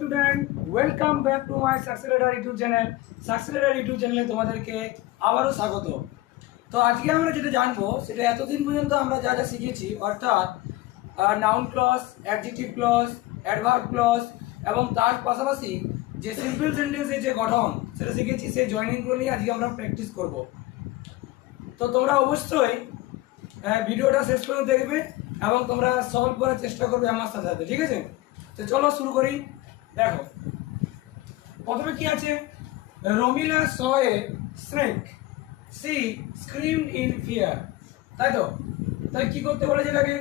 Student, welcome back to my Succelerator YouTube channel. Succelerator YouTube চ্যানেলে তোমাদেরকে আবারও স্বাগত। তো আজকে আমরা যেটা জানবো সেটা এতদিন পর্যন্ত আমরা যা যা শিখেছি, অর্থাৎ noun clause, adjective clause, adverb clause এবং তার পাশাপাশি যে সিম্পল সেন্টেন্সের যে গঠন সেটা শিখেছি, সেই জয়েনিংগুলো নিয়ে আজকে আমরা প্র্যাকটিস করব। তো তোমরা অবশ্যই ভিডিওটা শেষ পর্যন্ত দেখবে এবং তোমরা সলভ করার চেষ্টা করবে আমার সাথে সাথে, ঠিক আছে? তো চলো শুরু করি। দেখো, প্রথমে কি আছে? Ramila saw a snake, she screamed in fear. তাই তো? তাহলে কি করতে বলেছে? এটাকে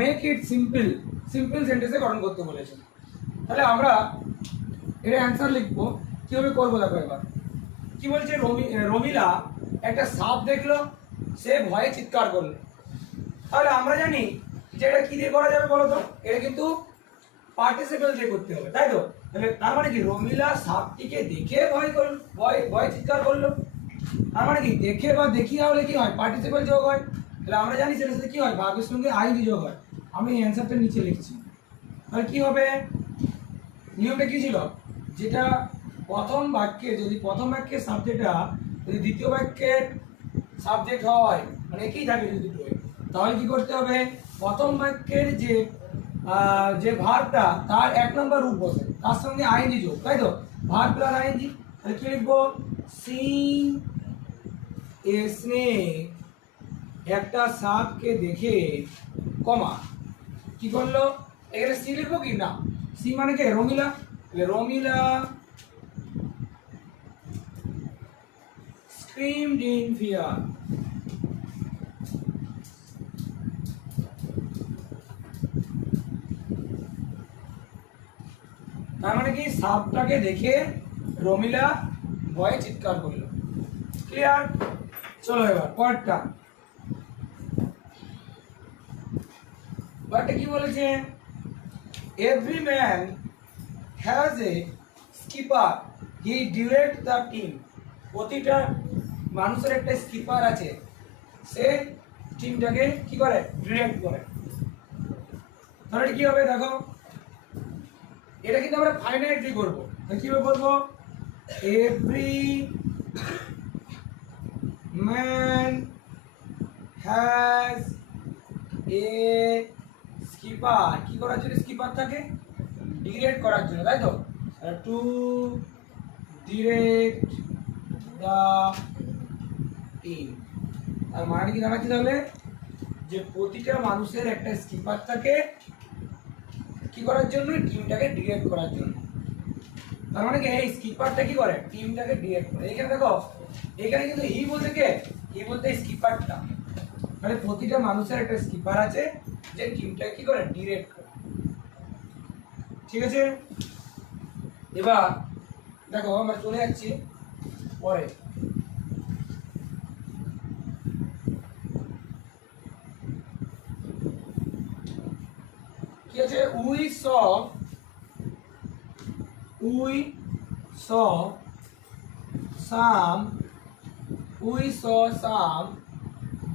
মেক ইট সিম্পল, সিম্পল সেন্টেন্সে গঠন করতে বলেছে। তাহলে আমরা এর অ্যান্সার লিখবো। কীভাবে করবো দেখো এবার। কি বলছে? রমিলা একটা সাপ দেখলো, সে ভয়ে চিৎকার করলো। তাহলে আমরা জানি যে এটা কি দিয়ে করা যাবে বলো তো? এটা কিন্তু পার্টিসিপেল দিয়ে করতে হবে, তাই তো? তাহলে তার মানে কি, রমিলা সাপটিকে দেখে ভয় চিৎকার করলো। তার মানে কি, দেখে বা দেখিয়া হলে কি হয়? পার্টিসিপেল যোগ হয়। তাহলে আমরা জানি সেটার সাথে কি হয়? ভার্বের সঙ্গে আইএনজি যোগ হয়। আমি অ্যান্সারটা নিচে লিখছি। তাহলে কি হবে? নিয়মটা কি ছিল? যেটা প্রথম বাক্যে, যদি প্রথম বাক্যের সাবজেক্টটা যদি দ্বিতীয় বাক্যের সাবজেক্ট হয়, মানে একই থাকে যদি দুটোই, তাহলে কি করতে হবে? প্রথম বাক্যের যে ভার্বটা তার এক নম্বর রূপ বসে, তার সঙ্গে আইএনজি যোগ, তাই তো? Verb plus ING. তাহলে কি লিখবো? সিং এ স্নেক, একটা সাপকে দেখে, কমা, কি করলো? এখানে সি লিখবো কি না? সি মানে কে? Romila. Romila screamed in fear. তার মানে কি, সাপটাকে দেখে রমিলা ভয়ে চিৎকার করলো। ক্লিয়ার? চলো এবার পরেরটা। পরেরটা কি বলেছে? Every man has a skipper, he direct the team. প্রতিটা মানুষের একটা স্কিপার আছে, সে টিমটাকে কি করে? ডিরেক্ট করে। তাহলে কি হবে দেখো, এটা কিন্তু আমরা ফাইনাইটলি করবো। কিভাবে বলবো? Every man has a skipper. কি করার জন্য স্কিপার থাকে? ডিরেক্ট করার জন্য, তাই তো? To direct the team. আর মানে কি দাঁড়াচ্ছে তাহলে? যে প্রতিটা মানুষের একটা স্কিপার থাকে, কি করার জন্য? টিমটাকে ডিরেক্ট করার জন্য। তার মানে কি, এই স্কিপারটা কি করে? টিমটাকে ডিরেক্ট করে। এখানে দেখো, এখানে কিন্তু হি বলতে কে? হি বলতে স্কিপারটা। মানে প্রতিটা মানুষের একটা স্কিপার আছে, যে টিমটাকে কি করে? ডিরেক্ট করে। ঠিক আছে? এবার দেখো, আমরা চলে যাচ্ছি পরে। কি আছে? We saw some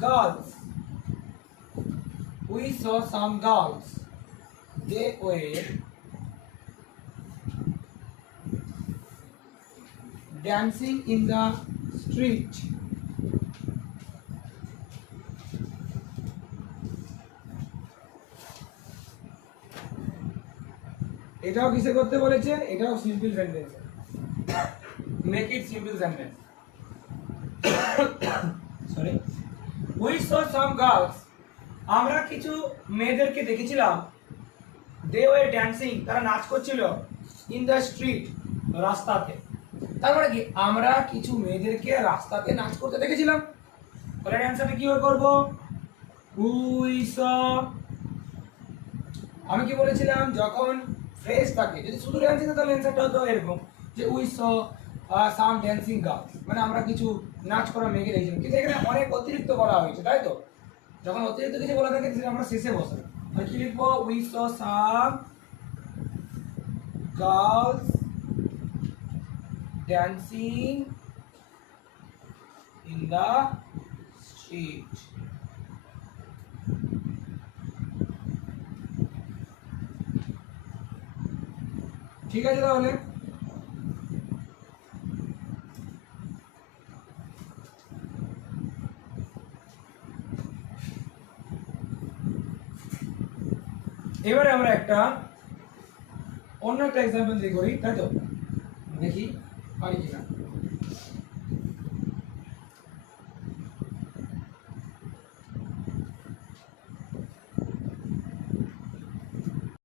girls. We saw some girls. They were dancing in the street. এটাও কিসে করতে বলেছে? এটাও simple sentence. Make it simple sentence. Sorry. We saw some girls, আমরা কিছু মেয়েদেরকে দেখেছিলাম। দে ওয়ার ড্যান্সিং, তারা নাচ করছিল। ইন দ্য স্ট্রিট, রাস্তাতে। তারপরে কি, আমরা কিছু মেয়েদেরকে রাস্তাতে নাচ করতে দেখেছিলাম। তাহলে অ্যান্সারটা কিভাবে করবো? উই স, আমি কি বলেছিলাম? যখন ফ্রেজ থাকে, যদি শুধু ড্যান্সিং তাহলে অ্যান্সারটা হতো এরকম যে we saw some dancing girls, মানে আমরা কিছু নাচ করা মেয়েকে দেখেছিলাম। কিন্তু এখানে অনেক অতিরিক্ত বলা হয়েছে, তাই তো? যখন অতিরিক্ত কিছু বলা থাকে সেটা আমরা শেষে বসাই। আর কি লিখবো? We saw some girls dancing in the street. ঠিক আছে তাহলে। এবারে আমরা একটা অন্য একটা এক্সাম্পল দিয়ে করি, তাই তো? দেখি পারি কিনা।